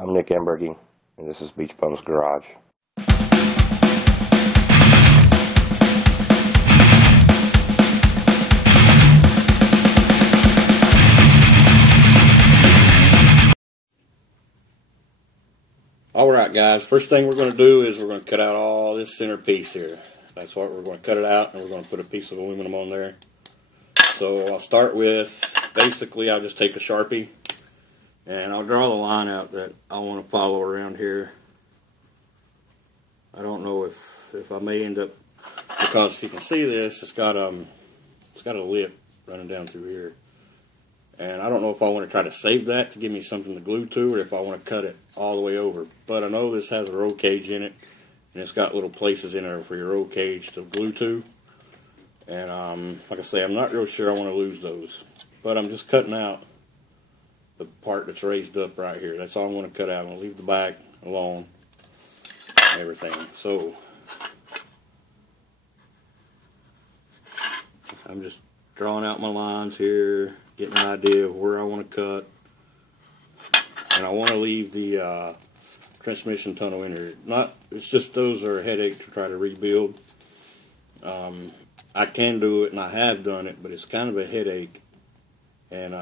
I'm Nick Embergy, and this is Beach Bum's Garage. Alright guys, first thing we're going to do is we're going to cut out all this center piece here. That's what we're going to cut it out, and we're going to put a piece of aluminum on there. So I'll start with, basically I'll just take a Sharpie and I'll draw the line out that I want to follow around here. I don't know if I may end up, because if you can see this, it's got a lip running down through here. And I don't know if I want to try to save that to give me something to glue to, or if I want to cut it all the way over. But I know this has a roll cage in it, and it's got little places in there for your roll cage to glue to. And like I say, I'm not real sure I want to lose those. But I'm just cutting out the part that's raised up right here. That's all I'm going to cut out. I'm going to leave the back alone and everything. So I'm just drawing out my lines here, getting an idea of where I want to cut. And I want to leave the transmission tunnel in here. It's just those are a headache to try to rebuild. I can do it, and I have done it, but it's kind of a headache. And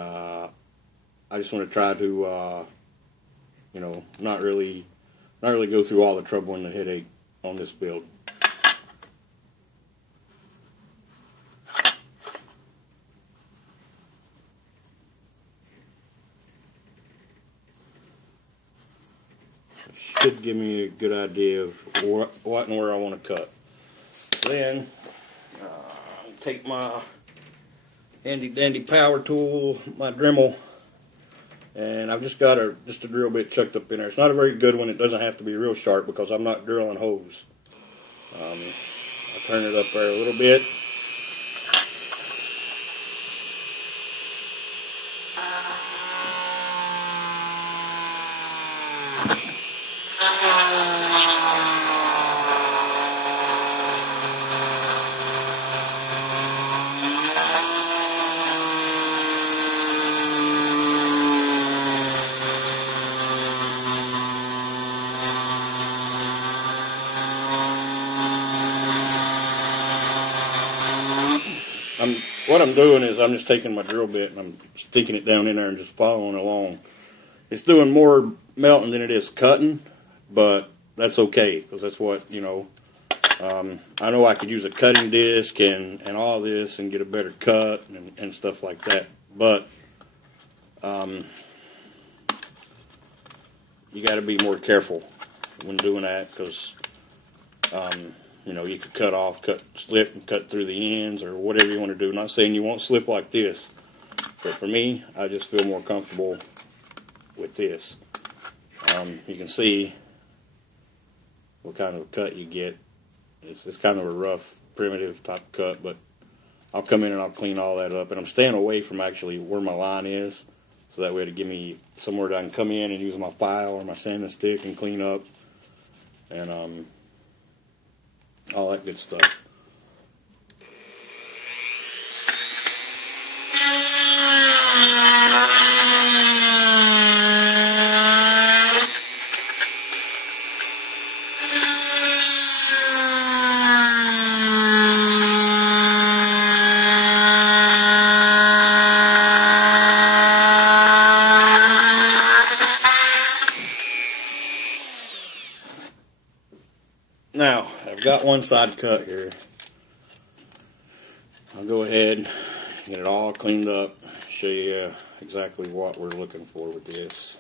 I just want to try to, not really go through all the trouble and the headache on this build. Should give me a good idea of what and where I want to cut. Then take my handy dandy power tool, my Dremel, and I've just got a drill bit chucked up in there. It's not a very good one. It doesn't have to be real sharp because I'm not drilling holes. I'll turn it up there a little bit. What I'm doing is I'm just taking my drill bit and I'm sticking it down in there and just following along. It's doing more melting than it is cutting, but that's okay, because that's what, I know I could use a cutting disc and all this and get a better cut and stuff like that, but you got to be more careful when doing that, because you could slip and cut through the ends or whatever you want to do. Not saying you won't slip like this, but for me, I just feel more comfortable with this. You can see what kind of cut you get. It's kind of a rough, primitive type cut, but I'll come in and I'll clean all that up. And I'm staying away from actually where my line is, so that way to give me somewhere that I can come in and use my file or my sanding stick and clean up. And all that good stuff. Now, I've got one side cut here. I'll go ahead and get it all cleaned up, show you exactly what we're looking for with this.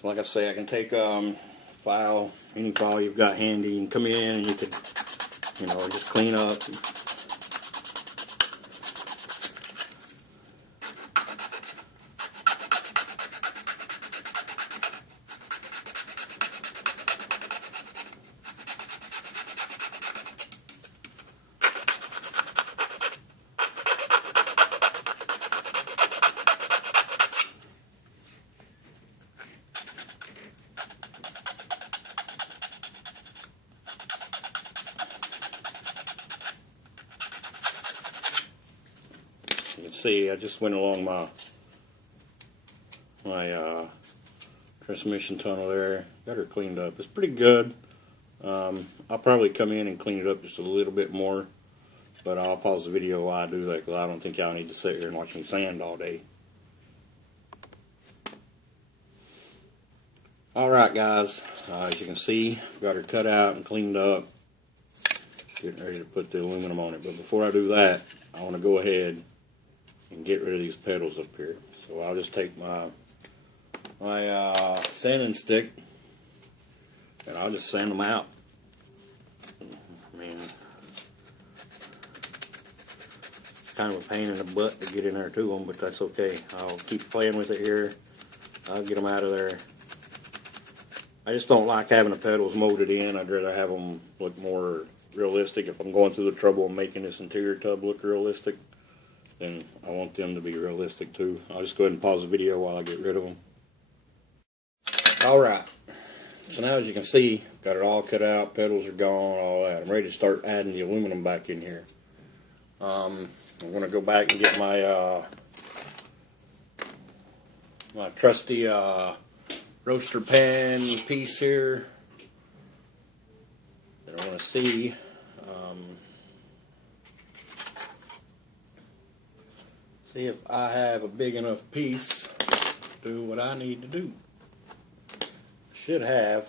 So like I say, I can take file, any file you've got handy, and come in and you could just clean up. see, I just went along my transmission tunnel there. Got her cleaned up. It's pretty good. I'll probably come in and clean it up just a little bit more, but I'll pause the video while I do that because I don't think y'all need to sit here and watch me sand all day. Alright guys, as you can see, got her cut out and cleaned up. Getting ready to put the aluminum on it, but before I do that, I want to go ahead and get rid of these pedals up here. So I'll just take my sanding stick and I'll just sand them out. I mean, it's kind of a pain in the butt to get in there to them, but that's okay. I'll keep playing with it here. I'll get them out of there. I just don't like having the pedals molded in. I'd rather have them look more realistic. If I'm going through the trouble of making this interior tub look realistic, then I want them to be realistic too. I'll just go ahead and pause the video while I get rid of them. Alright, so now as you can see, got it all cut out, pedals are gone, all that. I'm ready to start adding the aluminum back in here. I'm going to go back and get my my trusty roaster pan piece here that I want to see. See if I have a big enough piece to do what I need to do. Should have.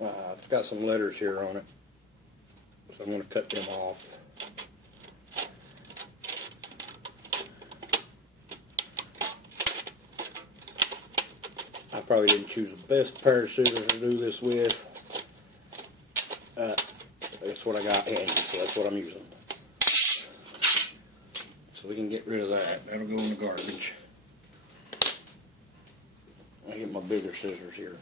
It's got some letters here on it, so I'm going to cut them off. I probably didn't choose the best pair of scissors to do this with. That's what I got handy, so that's what I'm using. So we can get rid of that. That'll go in the garbage. I'll get my bigger scissors here.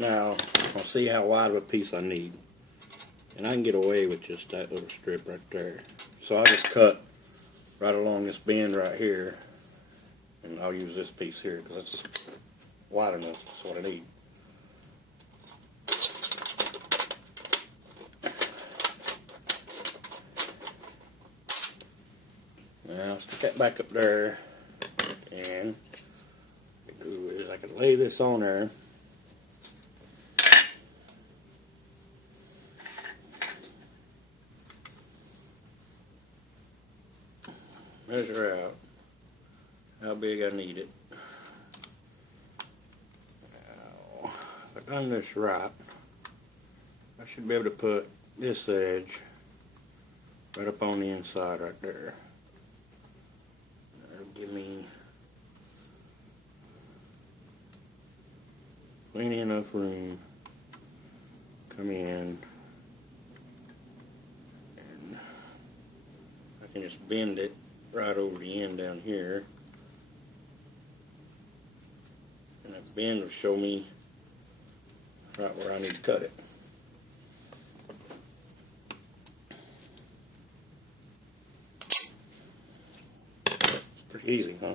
Now, I'll see how wide of a piece I need. And I can get away with just that little strip right there. So I'll just cut right along this bend right here. And I'll use this piece here because it's wide enough. That's what I need. Now, stick that back up there. And what I do is I can lay this on there. Measure out how big I need it. Now, if I've done this right, I should be able to put this edge right up on the inside right there. That'll give me plenty enough room. Come in and I can just bend it right over the end down here, and that bend will show me right where I need to cut it. Pretty easy, huh?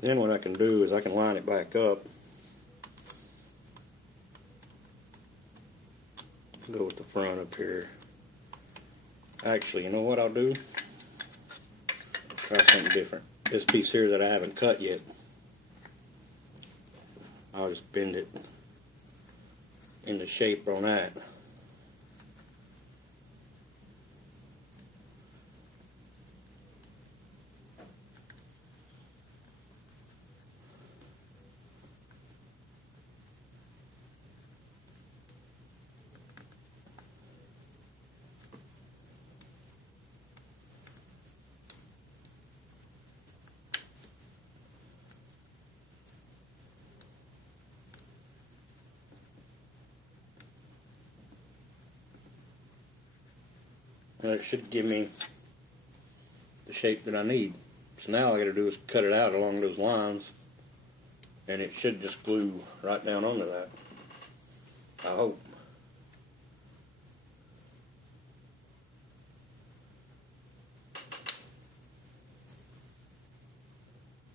Then what I can do is I can line it back up, go with the front up here. Actually, you know what I'll do? Try something different. This piece here that I haven't cut yet, I'll just bend it into shape on that. And it should give me the shape that I need. So now all I got to do is cut it out along those lines, and it should just glue right down onto that. I hope.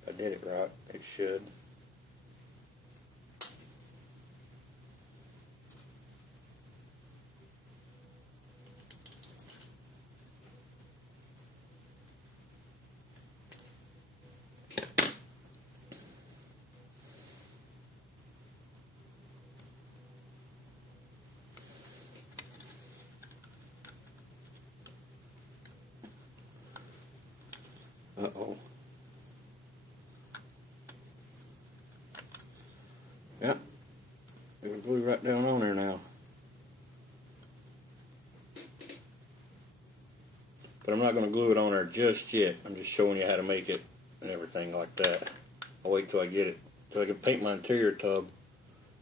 If I did it right, it should. Uh-oh. Yep. It'll glue right down on there now. But I'm not going to glue it on there just yet. I'm just showing you how to make it and everything like that. I'll wait till I get it, till I can paint my interior tub.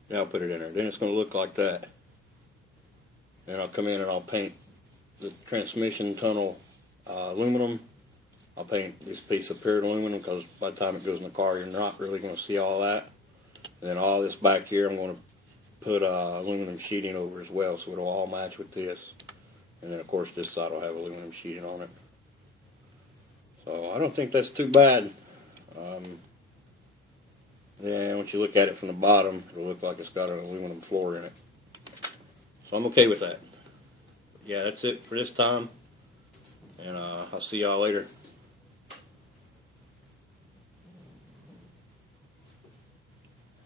Then I'll put it in there. Then it's going to look like that. Then I'll come in and I'll paint the transmission tunnel aluminum. I'll paint this piece of pure aluminum because by the time it goes in the car, you're not really going to see all that. And then all this back here, I'm going to put aluminum sheeting over as well, so it'll all match with this. And then, of course, this side will have aluminum sheeting on it. So I don't think that's too bad. Yeah, once you look at it from the bottom, it'll look like it's got an aluminum floor in it. So I'm okay with that. Yeah, that's it for this time. And I'll see y'all later.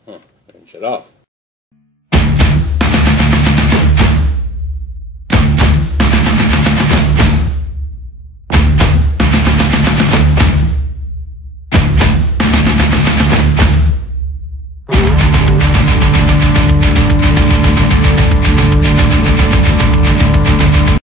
Huh, I didn't shut off.